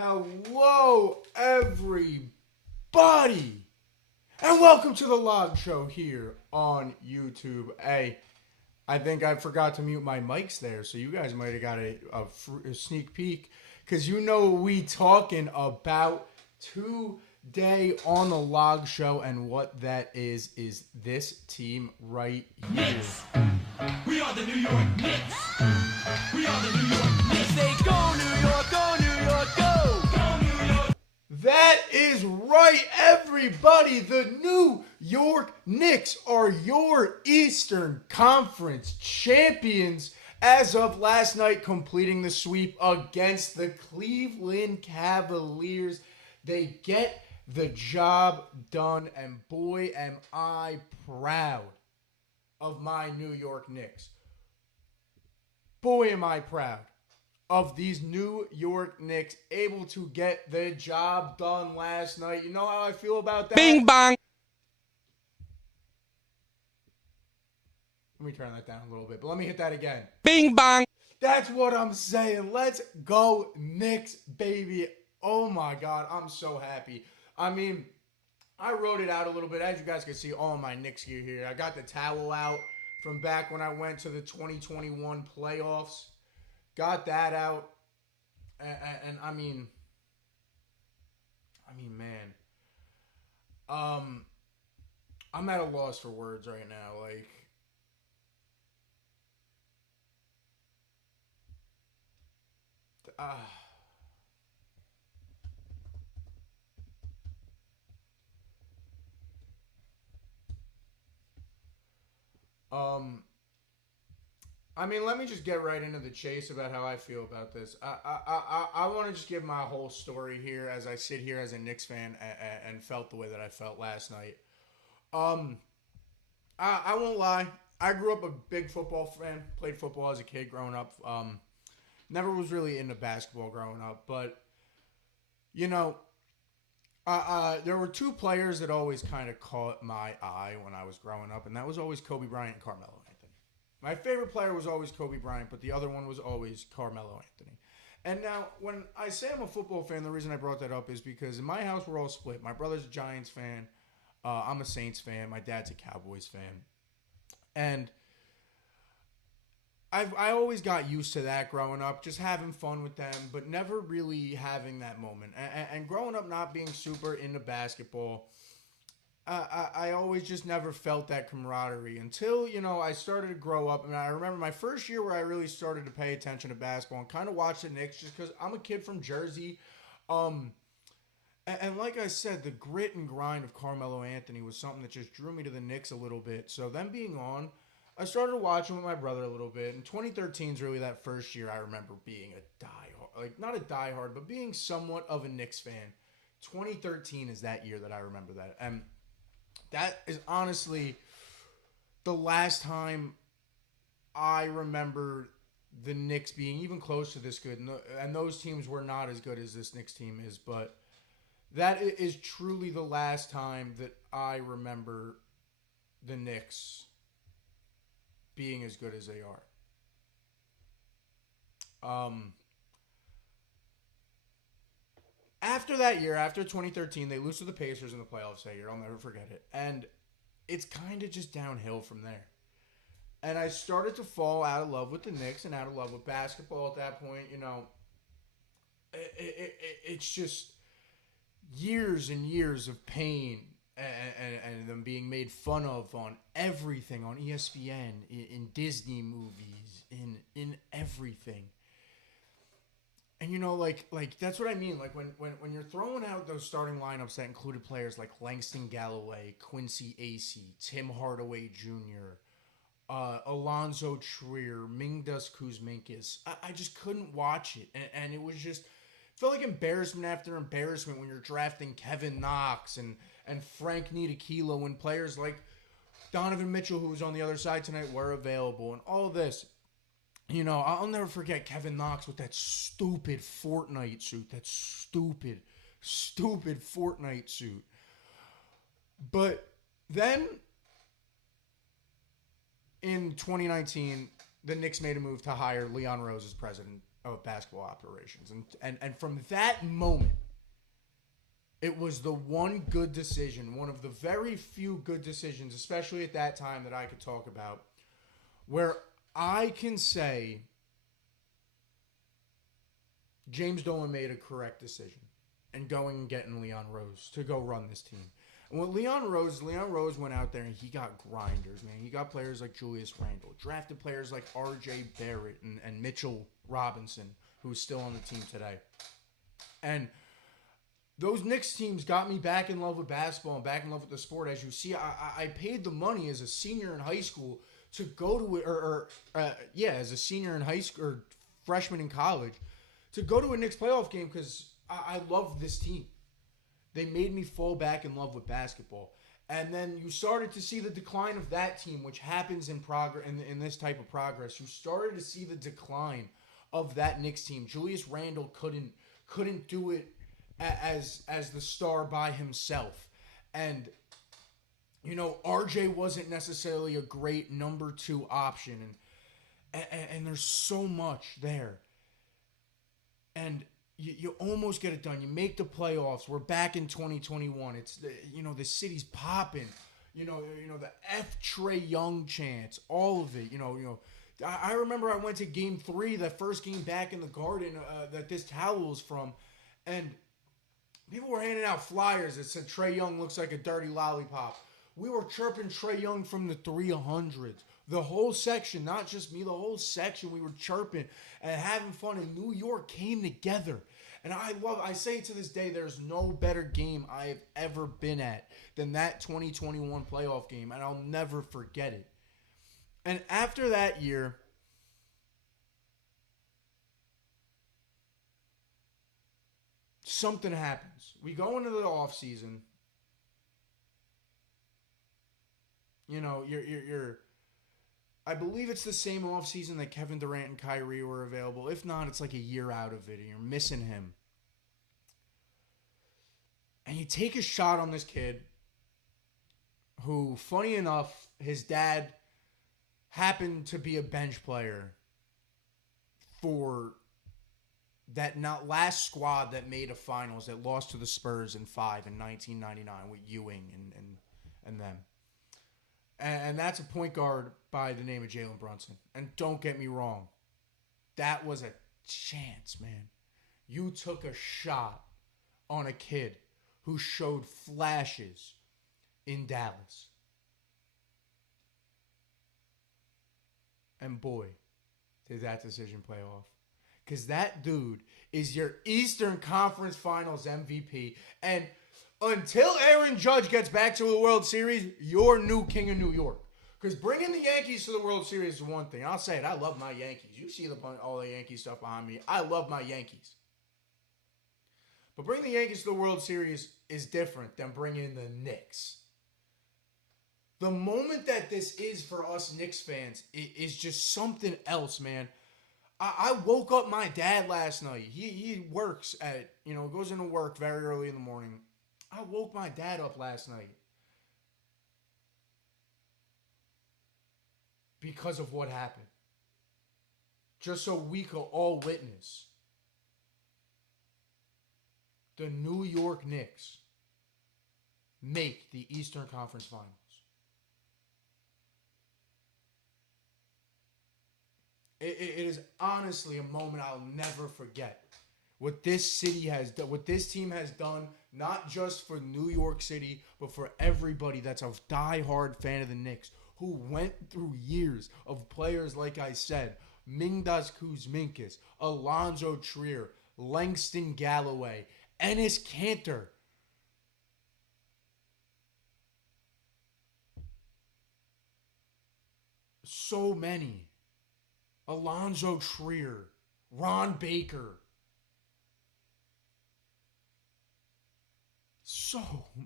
Hello, everybody, and welcome to the Log Show here on YouTube. Hey, I think I forgot to mute my mics there, so you guys might have got a sneak peek, because you know what we talking about today on the Log Show, and what that is this team right here. Knicks. We are the New York Knicks. We are the New York Knicks. Say go New York, go New York, go! Go New York! That is right, everybody. The New York Knicks are your Eastern Conference champions as of last night, completing the sweep against the Cleveland Cavaliers. They get the job done, and boy, am I proud of my New York Knicks. Boy, am I proud of these New York Knicks, able to get the job done last night. You know how I feel about that? Bing bong. Let me turn that down a little bit, but let me hit that again. Bing bong. That's what I'm saying. Let's go Knicks, baby. Oh my God, I'm so happy. I mean, I wrote it out a little bit. As you guys can see, all my Knicks gear here. I got the towel out from back when I went to the 2021 playoffs. Got that out. And I mean, man. I'm at a loss for words right now. Like, I mean, let me just get right into the chase about how I feel about this. I want to just give my whole story here as I sit here as a Knicks fan and felt the way that I felt last night. I won't lie. I grew up a big football fan. Played football as a kid growing up. Never was really into basketball growing up, but you know, there were two players that always kind of caught my eye when I was growing up, and that was always Kobe Bryant and Carmelo Anthony. My favorite player was always Kobe Bryant, but the other one was always Carmelo Anthony. And now, when I say I'm a football fan, the reason I brought that up is because in my house, we're all split. My brother's a Giants fan. I'm a Saints fan. My dad's a Cowboys fan. And I always got used to that growing up, just having fun with them, but never really having that moment. And growing up not being super into basketball, I always just never felt that camaraderie until, you know, I started to grow up. And I remember my first year where I really started to pay attention to basketball and kind of watch the Knicks just because I'm a kid from Jersey. And like I said, the grit and grind of Carmelo Anthony was something that just drew me to the Knicks a little bit. So them being on, I started watching with my brother a little bit. And 2013 is really that first year I remember being a diehard, like not a diehard, but being somewhat of a Knicks fan. 2013 is that year that I remember that. And that is honestly the last time I remember the Knicks being even close to this good. And those teams were not as good as this Knicks team is. But that is truly the last time that I remember the Knicks being as good as they are. After that year, after 2013, they lose to the Pacers in the playoffs that year. I'll never forget it. And it's kind of just downhill from there. And I started to fall out of love with the Knicks and out of love with basketball at that point. You know, it's just years and years of pain and them being made fun of on everything, on ESPN, in Disney movies, in everything. And, you know, like that's what I mean. Like, when you're throwing out those starting lineups that included players like Langston Galloway, Quincy Acey, Tim Hardaway Jr., Alonzo Trier, Mingus Kuzminskas, I just couldn't watch it. And it was just, felt like embarrassment after embarrassment when you're drafting Kevin Knox and Frank Ntilikina when players like Donovan Mitchell, who was on the other side tonight, were available, and all this. You know, I'll never forget Kevin Knox with that stupid Fortnite suit. That stupid Fortnite suit. But then, in 2019, the Knicks made a move to hire Leon Rose as president of basketball operations. And from that moment, it was the one good decision, one of the very few good decisions, especially at that time that I could talk about, where I can say James Dolan made a correct decision in going and getting Leon Rose to go run this team. And with Leon Rose went out there and he got grinders, man. He got players like Julius Randle, drafted players like R.J. Barrett and Mitchell Robinson, who's still on the team today. And those Knicks teams got me back in love with basketball and back in love with the sport. As you see, I paid the money as a senior in high school to go to it, as a senior in high school or freshman in college, to go to a Knicks playoff game because I love this team. They made me fall back in love with basketball. And then you started to see the decline of that team, which happens in progress in this type of progress. You started to see the decline of that Knicks team. Julius Randle couldn't do it as the star by himself. And RJ wasn't necessarily a great number 2 option, and there's so much there. And you almost get it done. You make the playoffs. We're back in 2021. It's the city's popping. The F Trae Young chants, all of it. I remember I went to Game 3, that first game back in the Garden that this towel was from, and people were handing out flyers that said Trae Young looks like a dirty lollipop. We were chirping Trae Young from the 300s. The whole section, not just me, the whole section, we were chirping and having fun. And New York came together. And I say to this day, there's no better game I have ever been at than that 2021 playoff game. And I'll never forget it. And after that year, something happens. We go into the offseason. I believe it's the same offseason that Kevin Durant and Kyrie were available. If not, it's like a year out of it, and you're missing him. And you take a shot on this kid who, funny enough, his dad happened to be a bench player for that last squad that made a finals that lost to the Spurs in 1999 with Ewing and them. And that's a point guard by the name of Jalen Brunson. And don't get me wrong, that was a chance, man. You took a shot on a kid who showed flashes in Dallas. And boy, did that decision play off. Because that dude is your Eastern Conference Finals MVP. And until Aaron Judge gets back to the World Series, you're new king of New York. Because bringing the Yankees to the World Series is one thing. I'll say it. I love my Yankees. You see all the Yankee stuff behind me. I love my Yankees. But bringing the Yankees to the World Series is different than bringing the Knicks. The moment that this is for us Knicks fans is just something else, man. I woke up my dad last night. He works at, goes into work very early in the morning. I woke my dad up last night because of what happened. Just so we could all witness the New York Knicks make the Eastern Conference Finals. It is honestly a moment I'll never forget. What this city has done, what this team has done, not just for New York City, but for everybody that's a diehard fan of the Knicks, who went through years of players, like I said, Mindas Kuzminkas, Alonzo Trier, Langston Galloway, Enes Kanter. So many. Alonzo Trier, Ron Baker. So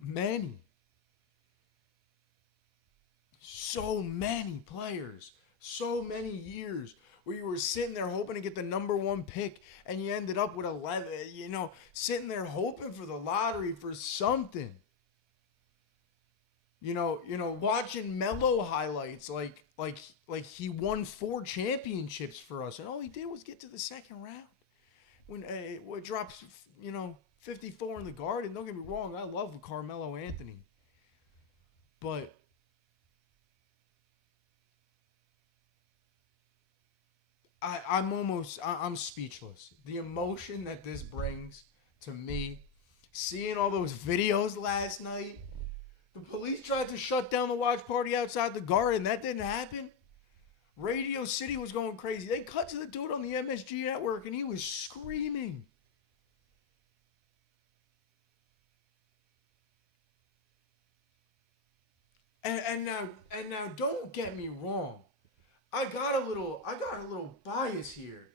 many. So many players. So many years where you were sitting there hoping to get the number 1 pick and you ended up with 11, sitting there hoping for the lottery for something. Watching Melo highlights like like he won 4 championships for us, and all he did was get to the second round when it drops 54 in the Garden. Don't get me wrong, I love Carmelo Anthony, but I'm speechless. The emotion that this brings to me, seeing all those videos last night. The police tried to shut down the watch party outside the Garden. That didn't happen. Radio City was going crazy. They cut to the dude on the MSG network, and he was screaming. And now, don't get me wrong. I got a little bias here.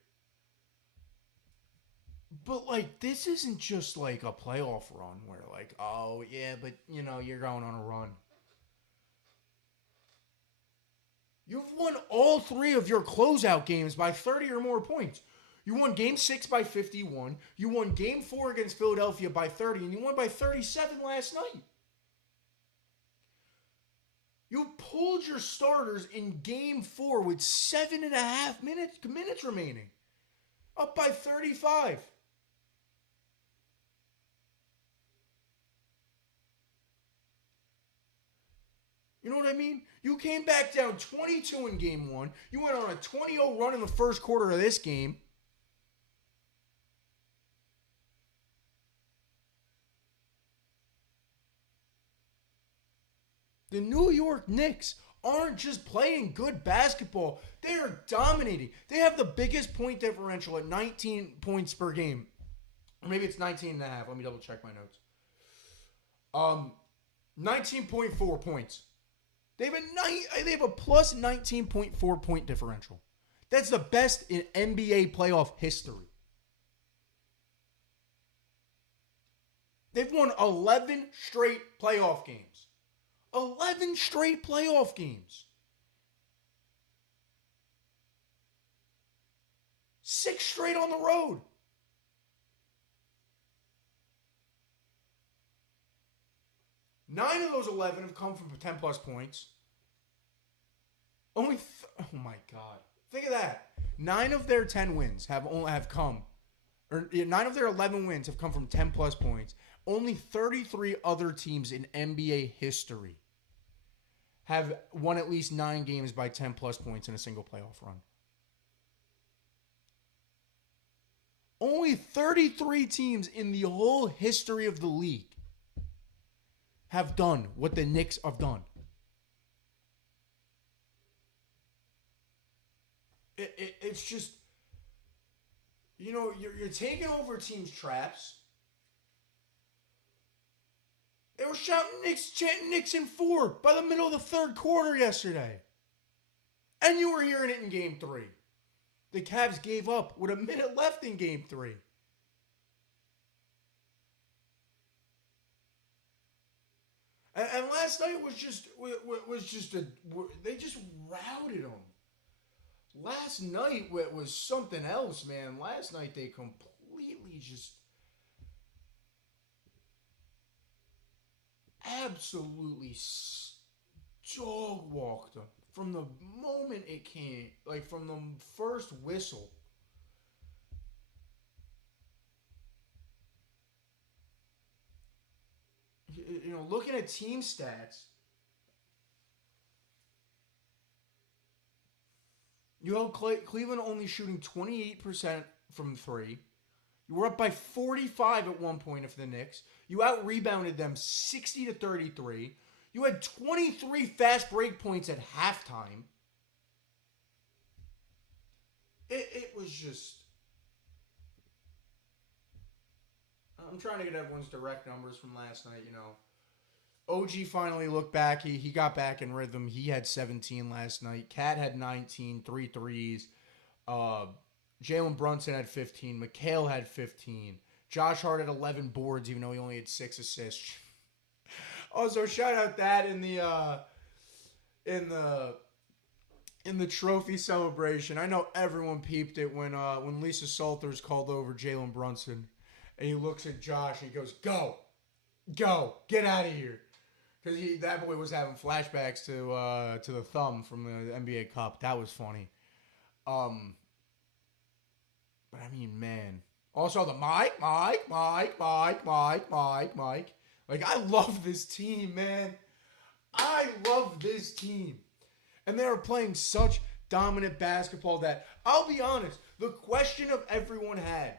But, like, this isn't just, like, a playoff run where, like, oh, yeah, but, you're going on a run. You've won all 3 of your closeout games by 30 or more points. You won Game 6 by 51. You won Game 4 against Philadelphia by 30. And you won by 37 last night. You pulled your starters in Game 4 with 7.5 minutes remaining. Up by 35. You know what I mean? You came back down 22 in Game 1. You went on a 20-0 run in the first quarter of this game. The New York Knicks aren't just playing good basketball. They are dominating. They have the biggest point differential at 19 points per game. Or maybe it's 19 and a half. Let me double check my notes. 19.4 points. They have a plus 19.4 point differential. That's the best in NBA playoff history. They've won 11 straight playoff games. 11 straight playoff games. 6 straight on the road. Nine of those 11 have come from 10 plus points. Oh my God. Think of that. 9 of their 10 wins have come, or 9 of their 11 wins have come from 10 plus points. Only 33 other teams in NBA history have won at least 9 games by 10 plus points in a single playoff run. Only 33 teams in the whole history of the league have done what the Knicks have done. It's just, you're taking over teams' traps. They were shouting chanting Knicks in 4 by the middle of the third quarter yesterday. And you were hearing it in Game 3. The Cavs gave up with a minute left in Game 3. And last night was just they just routed them. Last night was something else, man. Last night they completely just absolutely dog walked them from the moment it came, like from the first whistle. Looking at team stats, you held Cleveland only shooting 28% from 3. You were up by 45 at one point for the Knicks. You out-rebounded them 60-33. You had 23 fast break points at halftime. It was just... I'm trying to get everyone's direct numbers from last night, OG finally looked back. He got back in rhythm. He had 17 last night. Cat had 19, 3 threes. Jalen Brunson had 15. McHale had 15. Josh Hart had 11 boards, even though he only had 6 assists. Also, shout out that in the trophy celebration. I know everyone peeped it when Lisa Salters called over Jalen Brunson. And he looks at Josh and he goes, go, get out of here. Because that boy was having flashbacks to the thumb from the NBA Cup. That was funny. But I mean, man. Also, the Mike. Like, I love this team, man. I love this team. And they are playing such dominant basketball that, I'll be honest, the question that everyone had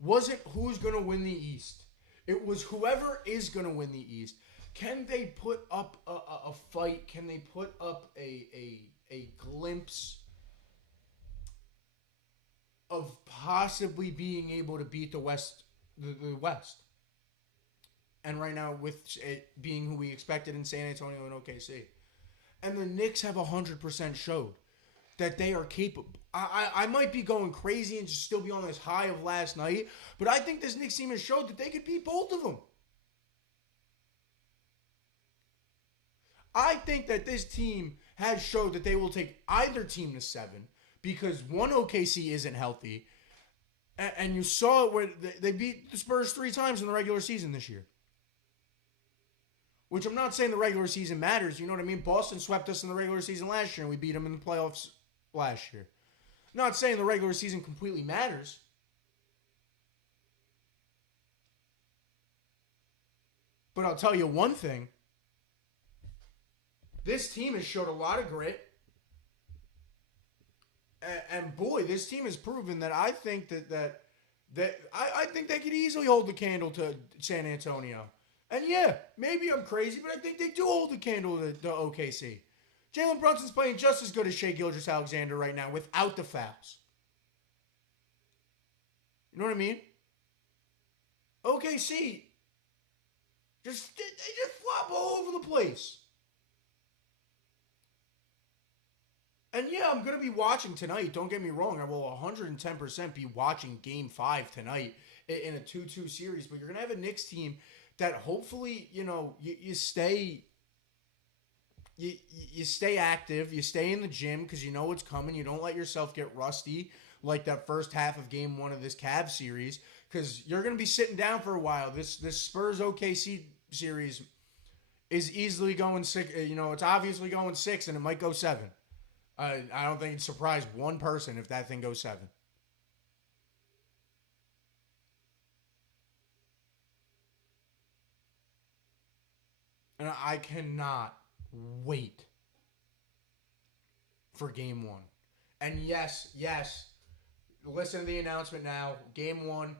wasn't who's going to win the East. It was whoever is going to win the East. Can they put up a fight? Can they put up a glimpse of possibly being able to beat the West? And right now, with it being who we expected in San Antonio and OKC. And the Knicks have 100% showed that they are capable. I might be going crazy and just still be on this high of last night, but I think this Knicks team has showed that they could beat both of them. I think that this team has showed that they will take either team to 7 because one, OKC isn't healthy, and you saw it where they beat the Spurs 3 times in the regular season this year. Which I'm not saying the regular season matters, you know what I mean? Boston swept us in the regular season last year, and we beat them in the playoffs last year. Not saying the regular season completely matters. But I'll tell you one thing. This team has showed a lot of grit. And boy, this team has proven that I think that I think they could easily hold the candle to San Antonio. And yeah, maybe I'm crazy, but I think they do hold the candle to OKC. Jalen Brunson's playing just as good as Shai Gilgeous-Alexander right now without the fouls. You know what I mean? OKC, they just flop all over the place. And yeah, I'm going to be watching tonight. Don't get me wrong. I will 110% be watching Game 5 tonight in a 2-2 series. But you're going to have a Knicks team that hopefully, you stay active, you stay in the gym because you know what's coming. You don't let yourself get rusty like that first half of Game 1 of this Cavs series because you're going to be sitting down for a while. This Spurs OKC series is easily going 6. It's obviously going 6 and it might go 7. I don't think it'd surprise one person if that thing goes 7. And I cannot wait for Game 1. And yes, listen to the announcement now. Game 1,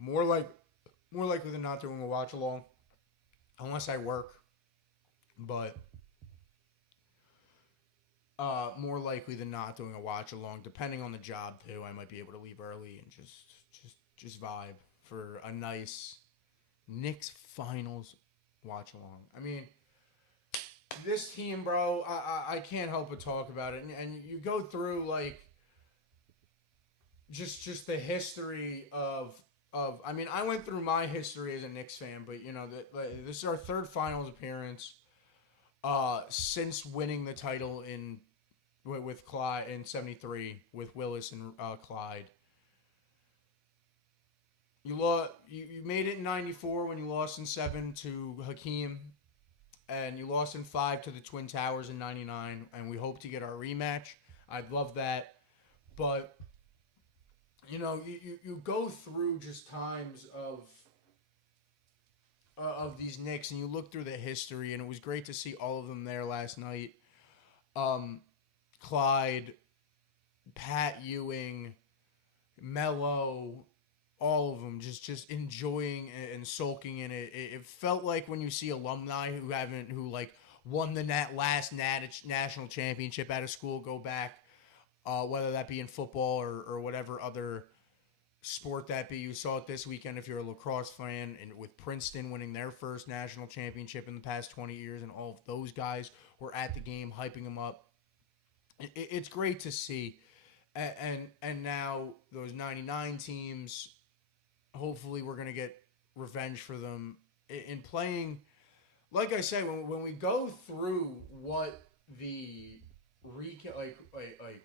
more likely than not doing a watch along, unless I work. But more likely than not doing a watch along, depending on the job too. I might be able to leave early and just vibe for a nice Knicks finals watch along. I mean, this team, bro, I can't help but talk about it. And you go through like just the history of I mean, I went through my history as a Knicks fan, but this is our 3rd finals appearance since winning the title with Clyde in 73 with Willis and Clyde. You made it in 94 when you lost in 7 to Hakeem, and you lost in 5 to the Twin Towers in 99, and we hope to get our rematch. I'd love that. But, you go through just times of these Knicks, and you look through the history, and it was great to see all of them there last night. Clyde, Pat Ewing, Melo, all of them just enjoying and sulking in it. It felt like when you see alumni who won the last national championship at a school go back, whether that be in football or whatever other sport that be. You saw it this weekend if you're a lacrosse fan, and with Princeton winning their first national championship in the past 20 years, and all of those guys were at the game hyping them up. It's great to see. And now those 99 teams, hopefully we're going to get revenge for them in playing. Like I said, when we go through what the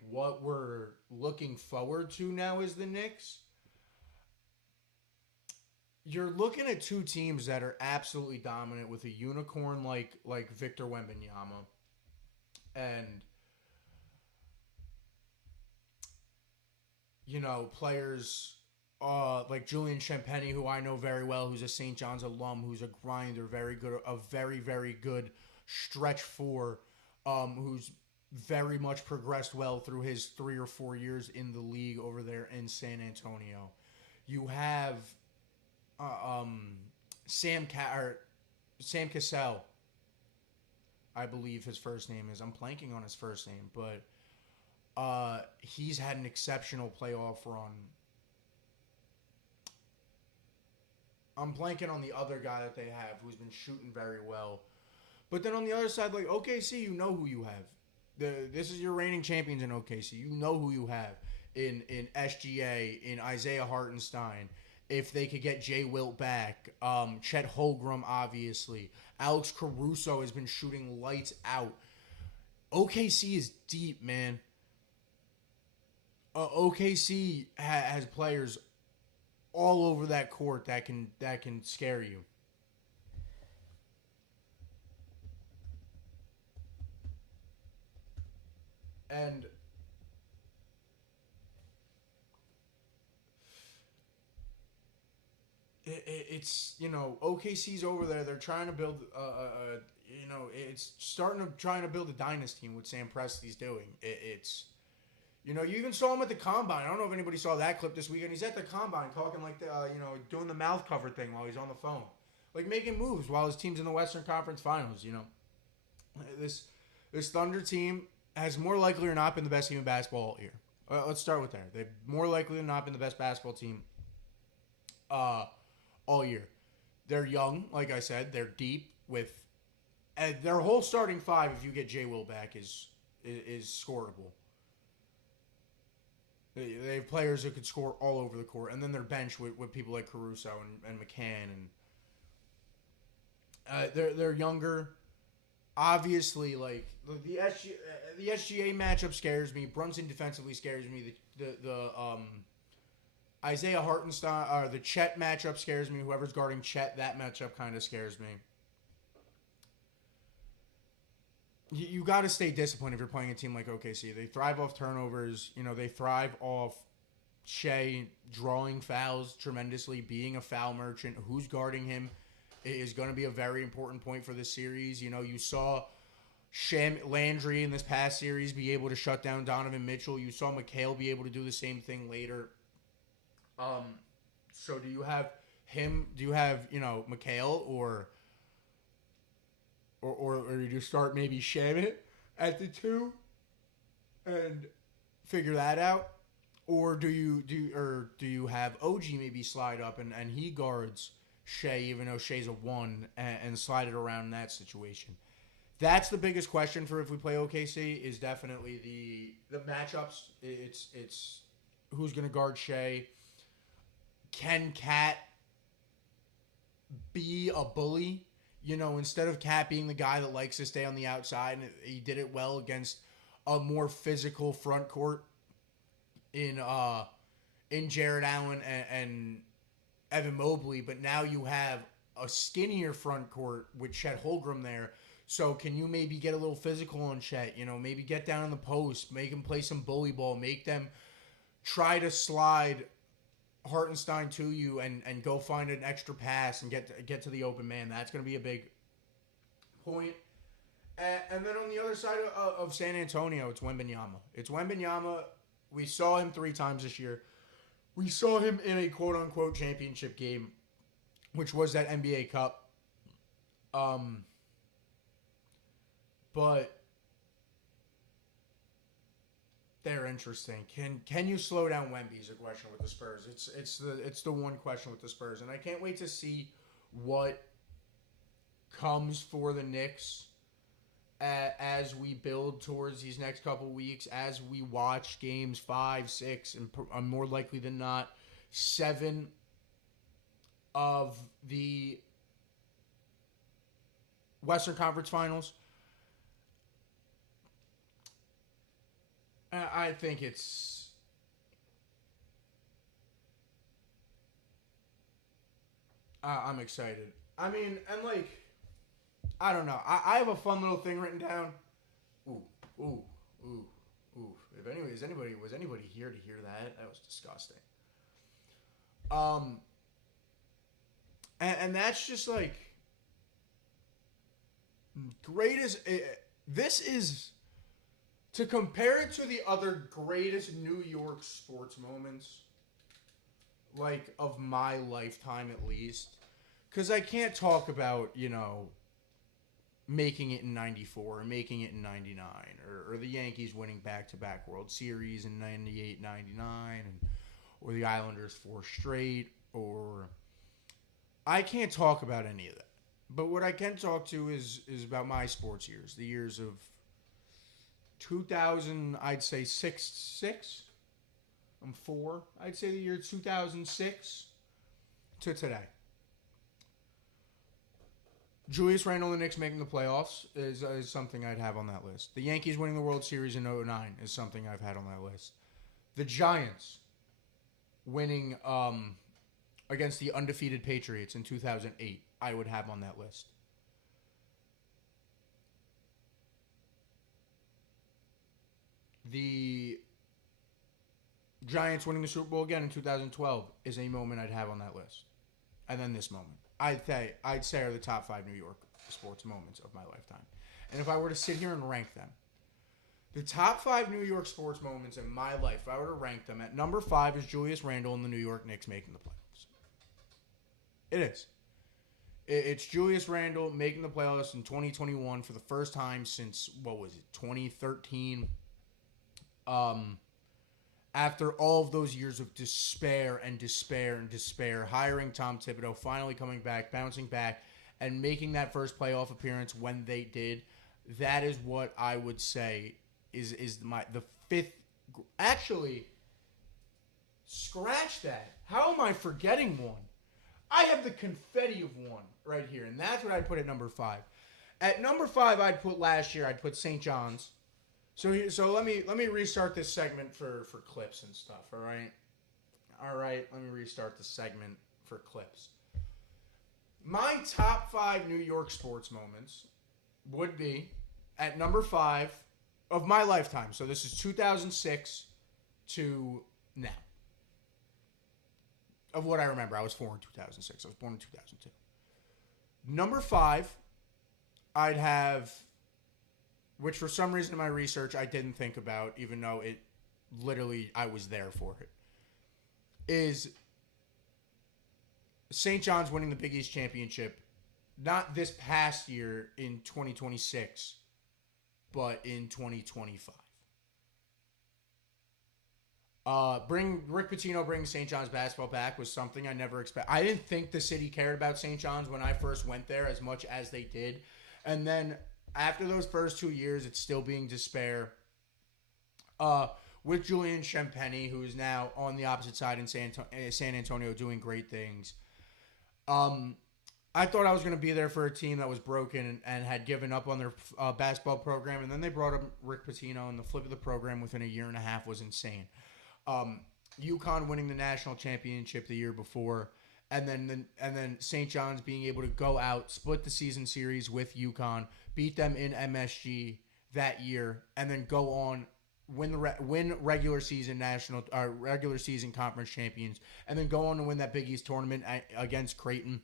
what we're looking forward to now is the Knicks, you're looking at two teams that are absolutely dominant with a unicorn like Victor Wembanyama, and players like Julian Champagny, who I know very well, who's a St. John's alum, who's a grinder, very good, a very, very good stretch four, who's very much progressed well through his 3 or 4 years in the league over there in San Antonio. You have Sam Cassell, I believe his first name is. I'm blanking on his first name, but he's had an exceptional playoff run. I'm blanking on the other guy that they have who's been shooting very well. But then on the other side, like OKC, you know who you have. This is your reigning champions in OKC. You know who you have in SGA, in Isaiah Hartenstein. If they could get Jay Wilt back, Chet Holmgren, obviously. Alex Caruso has been shooting lights out. OKC is deep, man. OKC has players all over that court that can scare you. And it's OKC's over there. They're trying to build it's trying to build a dynasty with Sam Presti's doing. It's you even saw him at the combine. I don't know if anybody saw that clip this weekend. He's at the combine talking like doing the mouth cover thing while he's on the phone, like making moves while his team's in the Western Conference Finals. This Thunder team has more likely or not been the best team in basketball all year. Let's start with there. They've more likely than not been the best basketball team all year. They're young, like I said. They're deep with their whole starting five. If you get Jay Will back, is scoreable. They have players that could score all over the court, and then their bench with people like Caruso and McCann, and they're younger. Obviously, like the SGA matchup scares me. Brunson defensively scares me. The Isaiah Hartenstein or the Chet matchup scares me. Whoever's guarding Chet, that matchup kind of scares me. You got to stay disciplined if you're playing a team like OKC. They thrive off turnovers. They thrive off Shea drawing fouls tremendously, being a foul merchant. Who's guarding him is going to be a very important point for this series. You saw Landry in this past series be able to shut down Donovan Mitchell. You saw McHale be able to do the same thing later. So do you have him? Do you have McHale or you start maybe Shamit at the 2 and figure that out, or do you have OG maybe slide up and he guards Shea, even though Shea's a 1, and slide it around in that situation? That's the biggest question for if we play OKC is definitely the matchups. It's who's going to guard Shea. Can Cat be a bully? Instead of Cat being the guy that likes to stay on the outside, and he did it well against a more physical front court in Jared Allen and Evan Mobley, but now you have a skinnier front court with Chet Holmgren there. So can you maybe get a little physical on Chet? Maybe get down in the post, make him play some bully ball, make them try to slide Hartenstein to you and go find an extra pass and get to the open man. That's going to be a big point. And then on the other side of San Antonio, it's Wembanyama. We saw him 3 times this year. We saw him in a quote-unquote championship game, which was that NBA Cup. But they're interesting. Can you slow down Wemby is a question with the Spurs. It's the one question with the Spurs. And I can't wait to see what comes for the Knicks as we build towards these next couple weeks, as we watch games 5, 6, and more likely than not 7 of the Western Conference Finals. I think it's I'm excited. I mean, and like, I don't know. I have a fun little thing written down. Ooh, ooh, ooh, ooh. If anybody was anybody here to hear that? That was disgusting. Um, and that's just like greatest. This is to compare it to the other greatest New York sports moments, like of my lifetime at least. Because I can't talk about, making it in 94 or making it in 99 or the Yankees winning back-to-back World Series in 98, 99 or the Islanders 4 straight or I can't talk about any of that. But what I can talk to is about my sports years, the years of 2000, I'd say 6. I'm 4. I'd say the year 2006 to today. Julius Randle and the Knicks making the playoffs is something I'd have on that list. The Yankees winning the World Series in 2009 is something I've had on that list. The Giants winning against the undefeated Patriots in 2008, I would have on that list. The Giants winning the Super Bowl again in 2012 is a moment I'd have on that list. And then this moment. I'd say are the top 5 New York sports moments of my lifetime. And if I were to sit here and rank them, the top 5 New York sports moments in my life, if I were to rank them, at number 5 is Julius Randle and the New York Knicks making the playoffs. It is. It's Julius Randle making the playoffs in 2021 for the first time since, 2013. After all of those years of despair, hiring Tom Thibodeau, finally coming back, bouncing back, and making that first playoff appearance when they did, that is what I would say is the 5th. Actually, scratch that. How am I forgetting one? I have the confetti of one right here, and that's what I'd put at number 5. At number 5, I'd put St. John's. So let me restart this segment for clips and stuff, all right? All right, let me restart the segment for clips. My top 5 New York sports moments would be at number 5 of my lifetime. So this is 2006 to now. Of what I remember, I was 4 in 2006. I was born in 2002. Number 5, I'd have, which for some reason in my research I didn't think about, even though it literally I was there for it, is St. John's winning the Big East Championship, not this past year in 2026, but in 2025. Rick Pitino bringing St. John's basketball back was something I never expected. I didn't think the city cared about St. John's when I first went there as much as they did. And then after those first 2 years, it's still being despair. With Julian Champagny, who is now on the opposite side in San Antonio doing great things. I thought I was going to be there for a team that was broken and had given up on their basketball program. And then they brought up Rick Pitino, and the flip of the program within a year and a half was insane. UConn winning the national championship the year before, and then St. John's being able to go out, split the season series with UConn, beat them in MSG that year, and then go on win regular season conference champions, and then go on to win that Big East tournament against Creighton.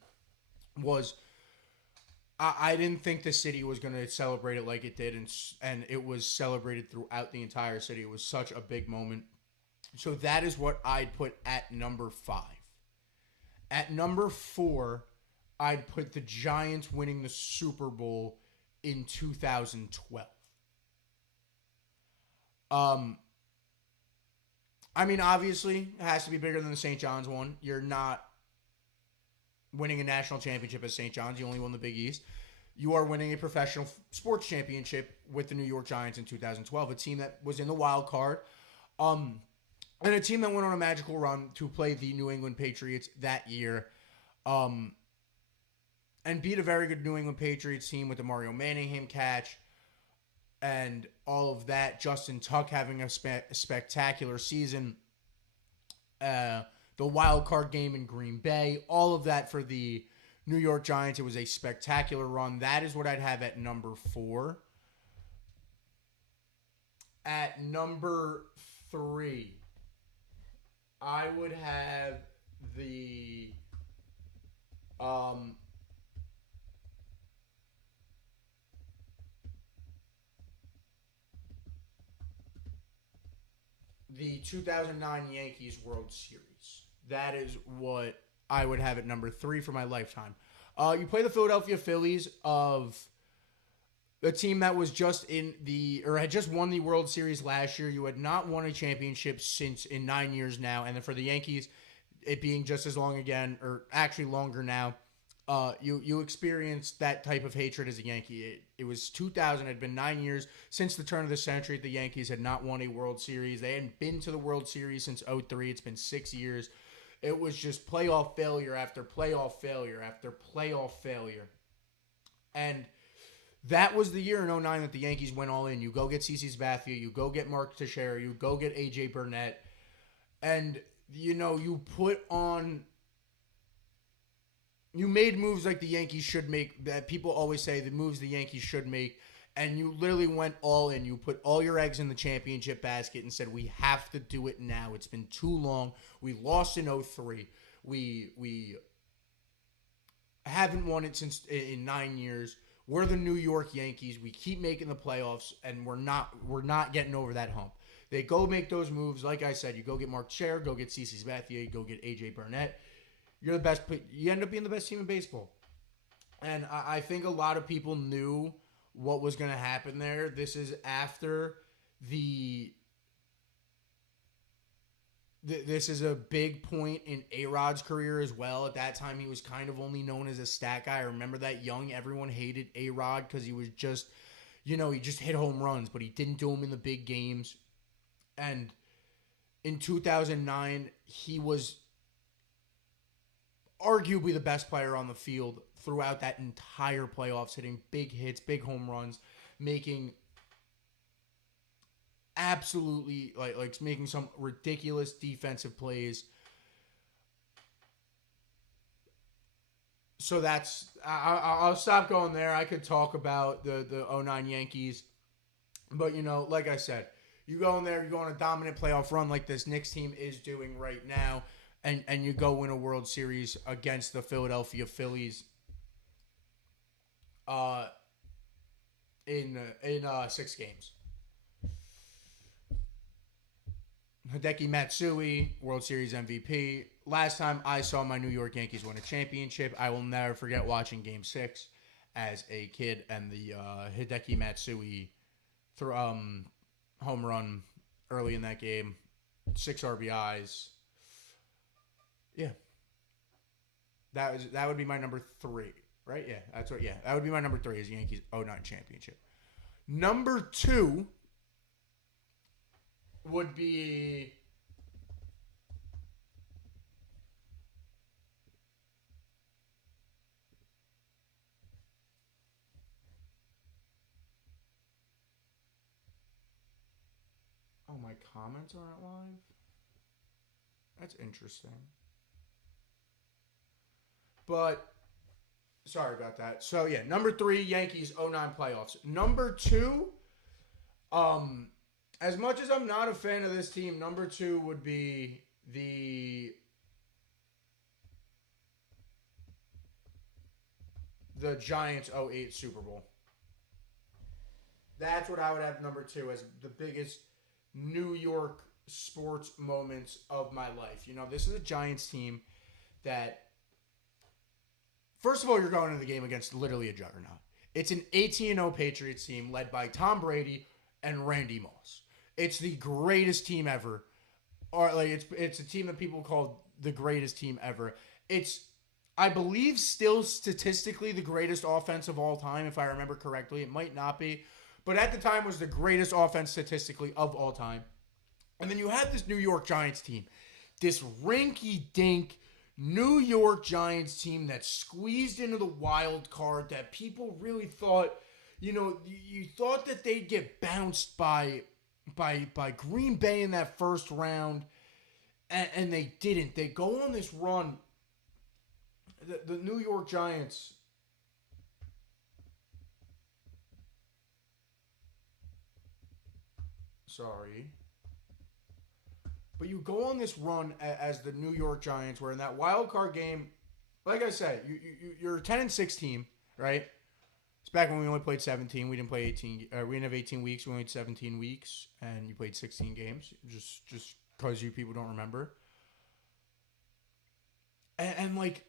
I didn't think the city was going to celebrate it like it did, and it was celebrated throughout the entire city. It was such a big moment. So that is what I'd put at number 5. At number 4, I'd put the Giants winning the Super Bowl in 2012. I mean, obviously, it has to be bigger than the St. John's one. You're not winning a national championship at St. John's. You only won the Big East. You are winning a professional sports championship with the New York Giants in 2012, a team that was in the wild card. And a team that went on a magical run to play the New England Patriots that year. And beat a very good New England Patriots team with the Mario Manningham catch and all of that. Justin Tuck having a spectacular season. the wild card game in Green Bay, all of that for the New York Giants. It was a spectacular run. That is what I'd have at number 4. At number 3, I would have the the 2009 Yankees World Series. That is what I would have at number 3 for my lifetime. You play the Philadelphia Phillies of the team that was just had just won the World Series last year. You had not won a championship in 9 years now. And then for the Yankees, it being just as long again, or actually longer now, you experienced that type of hatred as a Yankee. It was 2000. It had been 9 years since the turn of the century. The Yankees had not won a World Series. They hadn't been to the World Series since 2003. It's been 6 years. It was just playoff failure after playoff failure after playoff failure. And that was the year in 2009 that the Yankees went all in. You go get CeCe Sabathia. You go get Mark Teixeira. You go get A.J. Burnett. And, you put on... You made moves like the Yankees should make, that people always say the moves the Yankees should make, and you literally went all in. You put all your eggs in the championship basket and said, we have to do it now. It's been too long. We lost in 2003. We haven't won it since in 9 years. We're the New York Yankees. We keep making the playoffs, and we're not getting over that hump. They go make those moves. Like I said, you go get Mark Teixeira, go get CeCe Sabathia, you go get A.J. Burnett. You're the best. You end up being the best team in baseball. And I think a lot of people knew what was going to happen there. This is after this is a big point in A-Rod's career as well. At that time, he was kind of only known as a stat guy. I remember that young, everyone hated A-Rod because he was just, he just hit home runs, but he didn't do them in the big games. And in 2009, he was arguably the best player on the field throughout that entire playoffs, hitting big hits, big home runs, making absolutely like making some ridiculous defensive plays. So that's I'll stop going there. I could talk about the 2009 Yankees, but like I said, you go in there, you go on a dominant playoff run like this Knicks team is doing right now. And you go win a World Series against the Philadelphia Phillies in 6 games. Hideki Matsui, World Series MVP. Last time I saw my New York Yankees win a championship, I will never forget watching Game 6 as a kid and the Hideki Matsui home run early in that game. 6 RBIs. Yeah. That would be my number 3, right? Yeah, that's what. Yeah, that would be my number 3 is the Yankees 2009 championship. Number 2 would be my comments aren't live. That's interesting. But, sorry about that. So, yeah, number 3, Yankees 2009 playoffs. Number 2, as much as I'm not a fan of this team, number 2 would be the Giants 2008 Super Bowl. That's what I would have number 2 as the biggest New York sports moments of my life. This is a Giants team that, first of all, you're going into the game against literally a juggernaut. It's an 18-0 Patriots team led by Tom Brady and Randy Moss. It's the greatest team ever. Or it's a team that people call the greatest team ever. It's, I believe, still statistically the greatest offense of all time, if I remember correctly. It might not be. But at the time was the greatest offense statistically of all time. And then you have this New York Giants team. This rinky-dink New York Giants team that squeezed into the wild card that people really thought, you thought that they'd get bounced by Green Bay in that first round. And they didn't. They go on this run. The New York Giants. Sorry. But you go on this run as the New York Giants, where in that wild card game, like I said, you're a 10-6 team, right? It's back when we only played 17. We didn't play 18. We didn't have 18 weeks. We only had 17 weeks, and you played 16 games. Just because you people don't remember. And like,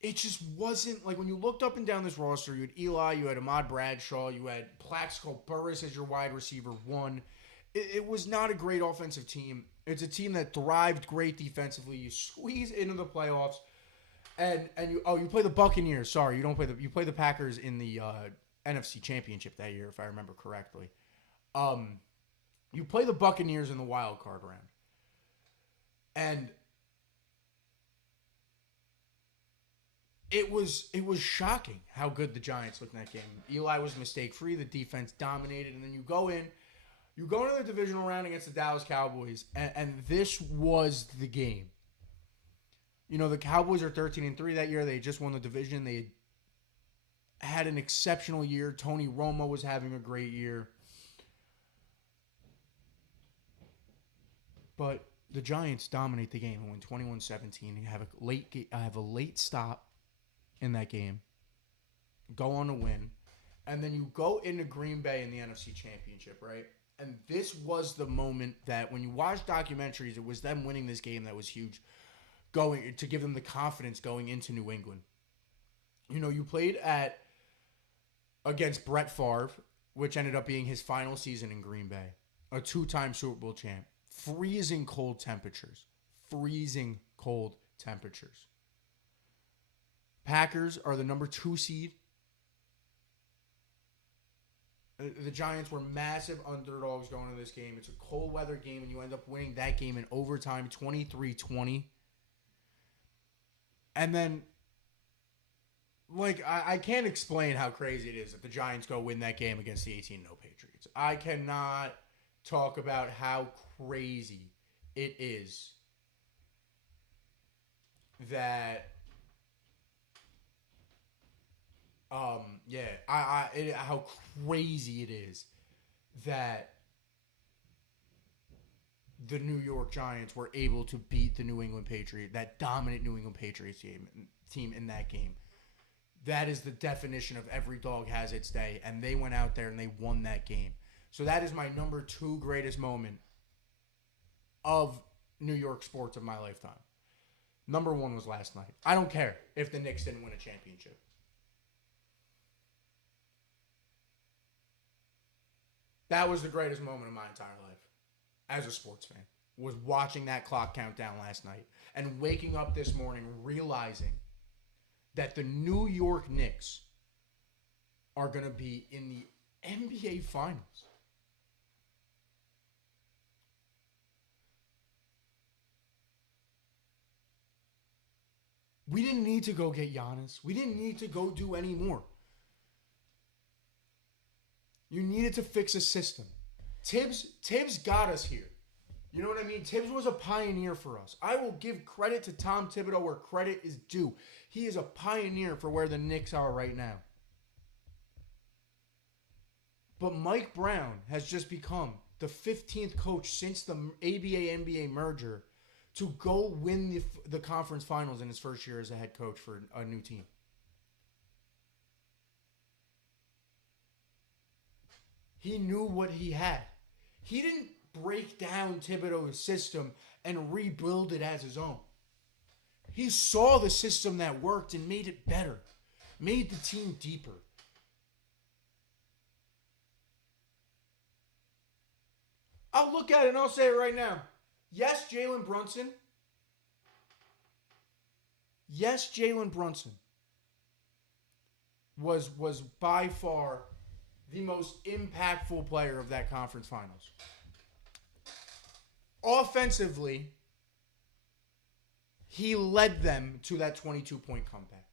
it just wasn't like when you looked up and down this roster. You had Eli, you had Ahmad Bradshaw, you had Plaxico Burress as your wide receiver one. It was not a great offensive team. It's a team that thrived great defensively. You squeeze into the playoffs, and you play the Buccaneers. Sorry, you play the Packers in the NFC Championship that year, if I remember correctly. You play the Buccaneers in the wild card round, and it was shocking how good the Giants looked in that game. Eli was mistake free. The defense dominated, and then you go into the divisional round against the Dallas Cowboys, and this was the game. You know, the Cowboys are 13-3 that year. They just won the division. They had an exceptional year. Tony Romo was having a great year. But the Giants dominate the game and win 21-17. You have a late stop in that game. Go on to win. And then you go into Green Bay in the NFC Championship, right? And this was the moment that when you watch documentaries, it was them winning this game that was huge, going to give them the confidence going into New England. You know, you played against Brett Favre, which ended up being his final season in Green Bay, a two-time Super Bowl champ. Freezing cold temperatures. Packers are the number 2 seed. The Giants were massive underdogs going into this game. It's a cold weather game, and you end up winning that game in overtime, 23-20. And then, like, I can't explain how crazy it is that the Giants go win that game against the 18-0 Patriots. I cannot talk about how crazy it is that... how crazy it is that the New York Giants were able to beat the New England Patriots, that dominant New England Patriots team in that game. That is the definition of every dog has its day, and they went out there and they won that game. So that is my number 2 greatest moment of New York sports of my lifetime. Number 1 was last night. I don't care if the Knicks didn't win a championship. That was the greatest moment of my entire life as a sports fan, was watching that clock count down last night and waking up this morning realizing that the New York Knicks are going to be in the NBA Finals. We didn't need to go get Giannis. We didn't need to go do any more. You needed to fix a system. Tibbs got us here. You know what I mean? Tibbs was a pioneer for us. I will give credit to Tom Thibodeau where credit is due. He is a pioneer for where the Knicks are right now. But Mike Brown has just become the 15th coach since the ABA-NBA merger to go win the conference finals in his first year as a head coach for a new team. He knew what he had. He didn't break down Thibodeau's system and rebuild it as his own. He saw the system that worked and made it better, made the team deeper. I'll look at it and I'll say it right now. Yes, Jalen Brunson. Yes, Jalen Brunson was by far the most impactful player of that conference finals. Offensively, he led them to that 22-point comeback.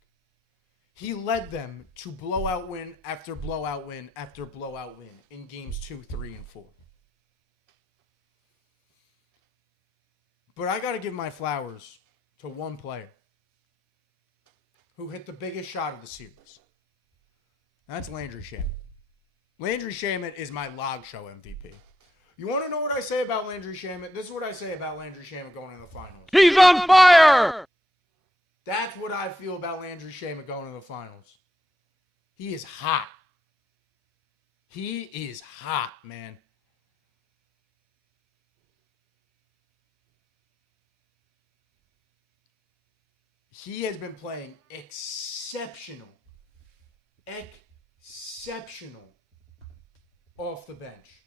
He led them to blowout win after blowout win after blowout win in games 2, 3, and 4. But I got to give my flowers to one player who hit the biggest shot of the series. That's Landry Shamet. Landry Shamet is my log show MVP. You want to know what I say about Landry Shamet? This is what I say about Landry Shamet going into the finals. He's on fire! That's what I feel about Landry Shamet going into the finals. He is hot. He is hot, man. He has been playing exceptional off the bench.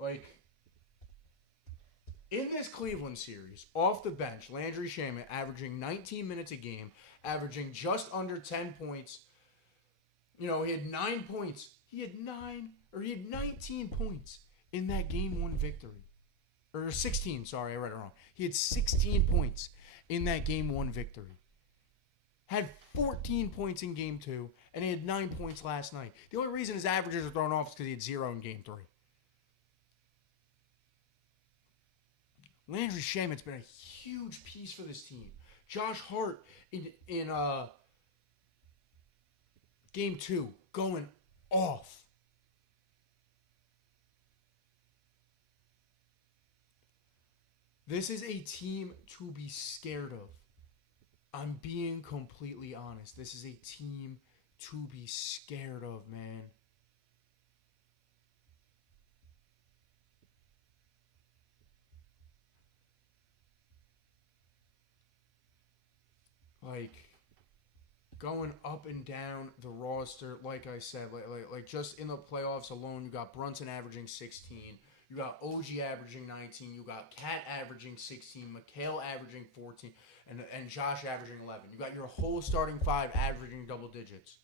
Like, in this Cleveland series, off the bench, Landry Shamet averaging 19 minutes a game, averaging just under 10 points. You know, he had 9 points. He had 19 points in that game 1 victory. Or 16, sorry, I read it wrong. He had 16 points in that game 1 victory. Had 14 points in game 2, and he had 9 points last night. The only reason his averages are thrown off is because he had 0 in game 3. Landry Shamet's been a huge piece for this team. Josh Hart in game 2 going off. This is a team to be scared of. I'm being completely honest. This is a team to be scared of, man. Like, going up and down the roster, like I said, like just in the playoffs alone, you got Brunson averaging 16. You got OG averaging 19. You got Cat averaging 16. McHale averaging 14. And Josh averaging 11. You got your whole starting 5 averaging double digits.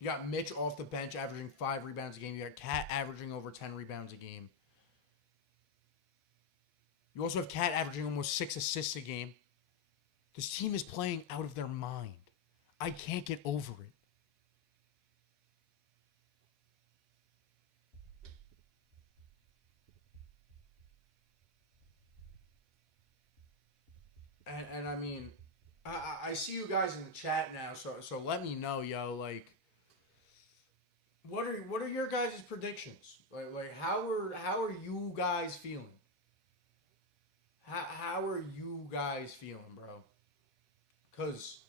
You got Mitch off the bench averaging 5 rebounds a game. You got Cat averaging over 10 rebounds a game. You also have Cat averaging almost 6 assists a game. This team is playing out of their mind. I can't get over it. And I mean, I see you guys in the chat now, so let me know, yo. Like, what are your guys' predictions? Like how are you guys feeling? How are you guys feeling, bro? Because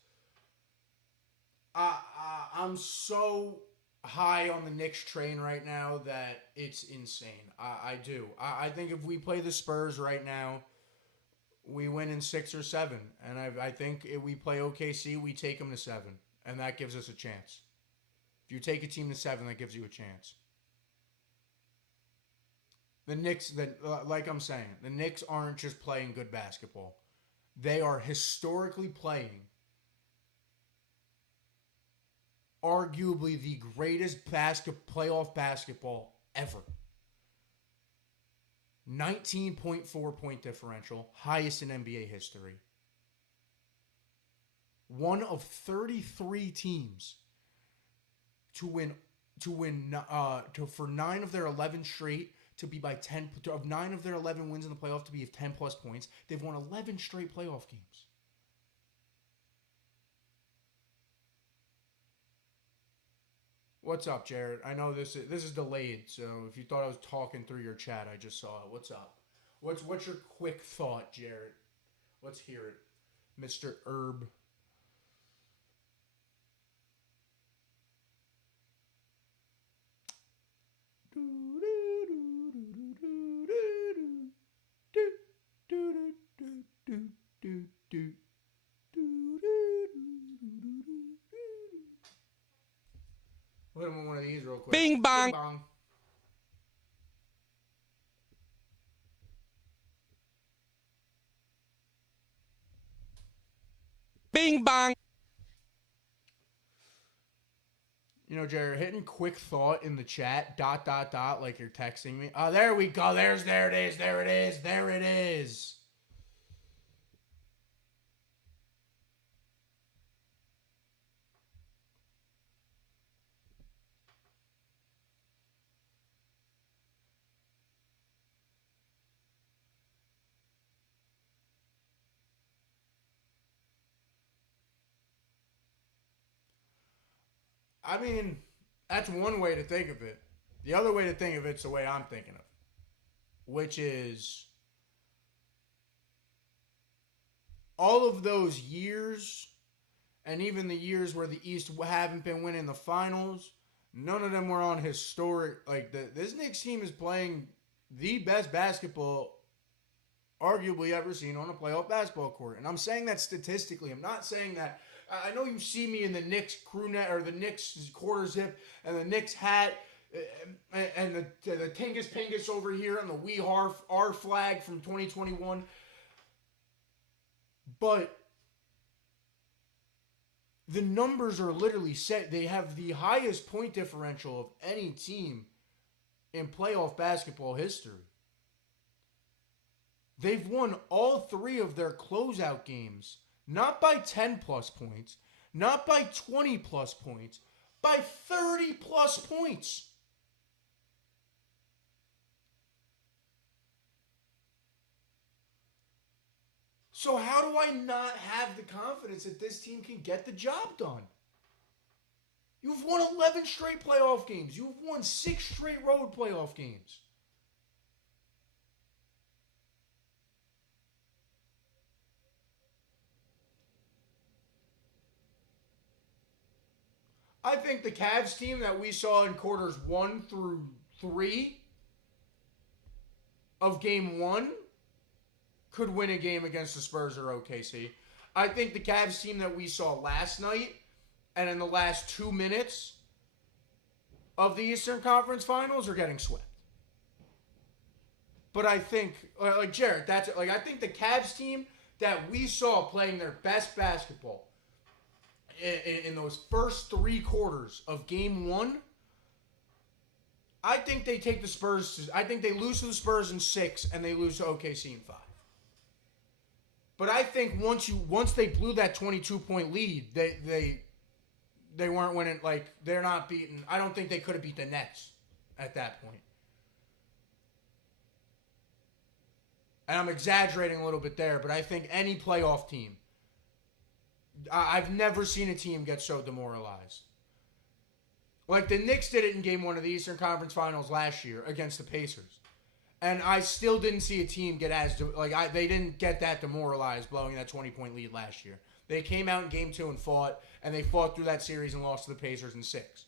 I'm so high on the Knicks train right now that it's insane. I do. I think if we play the Spurs right now, we win in 6 or 7. And I think if we play OKC, we take them to 7. And that gives us a chance. If you take a team to 7, that gives you a chance. The Knicks, like I'm saying, the Knicks aren't just playing good basketball. They are historically playing arguably the greatest playoff basketball ever. 19.4 point differential, highest in NBA history. One of 33 teams for 9 of their 11 straight to be by 10, of 9 of their 11 wins in the playoff to be of 10 plus points. They've won 11 straight playoff games. What's up, Jared? I know this is delayed, so if you thought I was talking through your chat, I just saw it. What's up? What's your quick thought, Jared? Let's hear it, Mr. Herb. We'll hit him with one of these real quick. Bing bong. Bing bong. Bing bong. Jared, hitting quick thought in the chat, ... like you're texting me. Oh, there we go. There it is. There it is. There it is. I mean, that's one way to think of it. The other way to think of it's the way I'm thinking of it, which is all of those years, and even the years where the East haven't been winning the finals, none of them were on historic. Like, this Knicks team is playing the best basketball arguably ever seen on a playoff basketball court. And I'm saying that statistically. I'm not saying that. I know you see me in the Knicks crew net or the Knicks quarter zip and the Knicks hat and the Tingus Pingus over here on the We R flag from 2021. But the numbers are literally set. They have the highest point differential of any team in playoff basketball history. They've won all 3 of their closeout games, not by 10 plus points, not by 20 plus points, by 30 plus points. So how do I not have the confidence that this team can get the job done? You've won 11 straight playoff games. You've won 6 straight road playoff games. I think the Cavs team that we saw in quarters 1 through 3 of game 1 could win a game against the Spurs or OKC. I think the Cavs team that we saw last night and in the last 2 minutes of the Eastern Conference Finals are getting swept. But I think, like Jared, I think the Cavs team that we saw playing their best basketball in those first 3 quarters of game 1, I think they take the Spurs. I think they lose to the Spurs in 6 and they lose to OKC in 5. But I think once they blew that 22-point lead, they weren't winning. Like, they're not beating. I don't think they could have beat the Nets at that point. And I'm exaggerating a little bit there, but I think any playoff team, I've never seen a team get so demoralized. Like, the Knicks did it in game 1 of the Eastern Conference Finals last year against the Pacers. And I still didn't see a team get they didn't get that demoralized blowing that 20-point lead last year. They came out in game 2 and fought, and they fought through that series and lost to the Pacers in 6.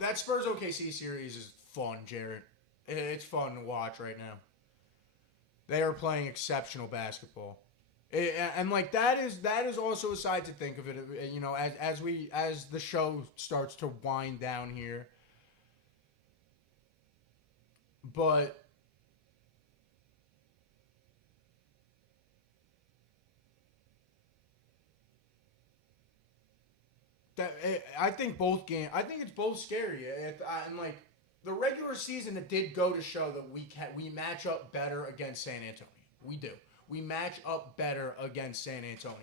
That Spurs OKC series is fun, Jarrett. It's fun to watch right now. They are playing exceptional basketball, and like that is also a side to think of it. You know, as the show starts to wind down here, but I think it's both scary. And like the regular season, it did go to show that we match up better against San Antonio. We do. We match up better against San Antonio.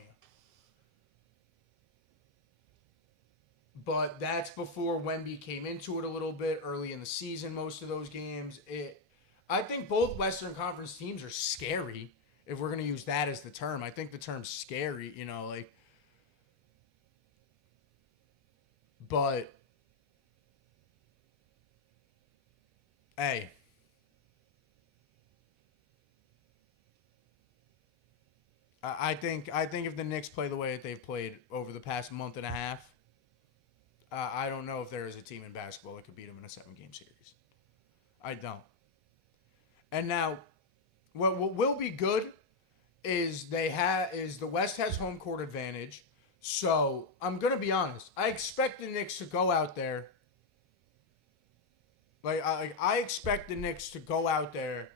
But that's before Wemby came into it a little bit early in the season. Most of those games, I think both Western Conference teams are scary. If we're going to use that as the term, I think the term's scary. You know, like. But, hey, I think if the Knicks play the way that they've played over the past month and a half, I don't know if there is a team in basketball that could beat them in a 7-game series. I don't. And now, what will be good is the West has home court advantage. So, I'm going to be honest. I expect the Knicks to go out there. I expect the Knicks to go out there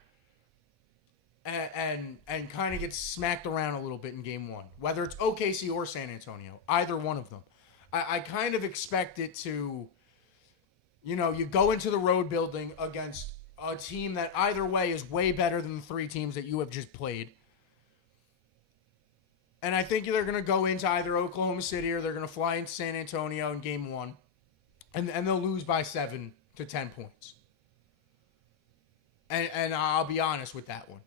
and kind of get smacked around a little bit in game one, whether it's OKC or San Antonio, either one of them. I kind of expect it to, you go into the road building against a team that either way is way better than the three teams that you have just played. And I think they're going to go into either Oklahoma City or they're going to fly into San Antonio in game one. And they'll lose by 7 to 10 points. And I'll be honest with that one.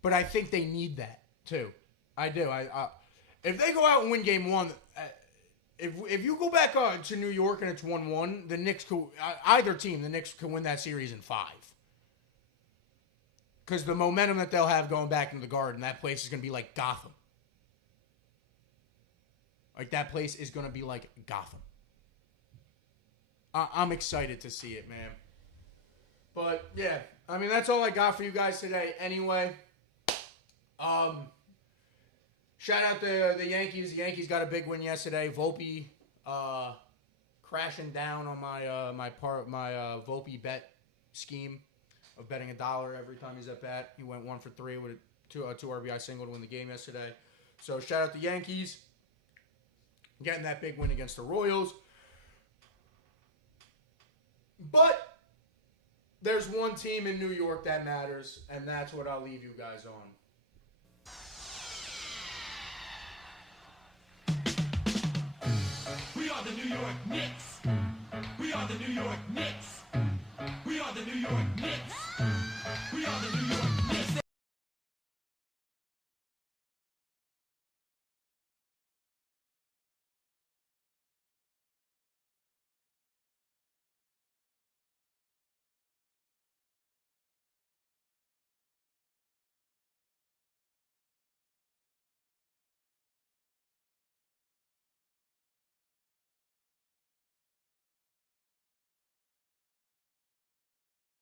But I think they need that, too. I do. If they go out and win game one, if you go back to New York and it's 1-1, the Knicks could, either team, the Knicks can win that series in 5. Because the momentum that they'll have going back into the Garden, that place is going to be like Gotham. Like, that place is going to be like Gotham. I'm excited to see it, man. But, yeah. I mean, that's all I got for you guys today. Anyway, shout out the Yankees. The Yankees got a big win yesterday. Volpe crashing down on my Volpe bet scheme of betting $1 every time he's at bat. He went 1 for 3 with a 2 RBI single to win the game yesterday. So, shout out the Yankees. Getting that big win against the Royals. But there's one team in New York that matters, and that's what I'll leave you guys on. We are the New York Knicks. We are the New York Knicks. We are the New York Knicks. We are the New York Knicks.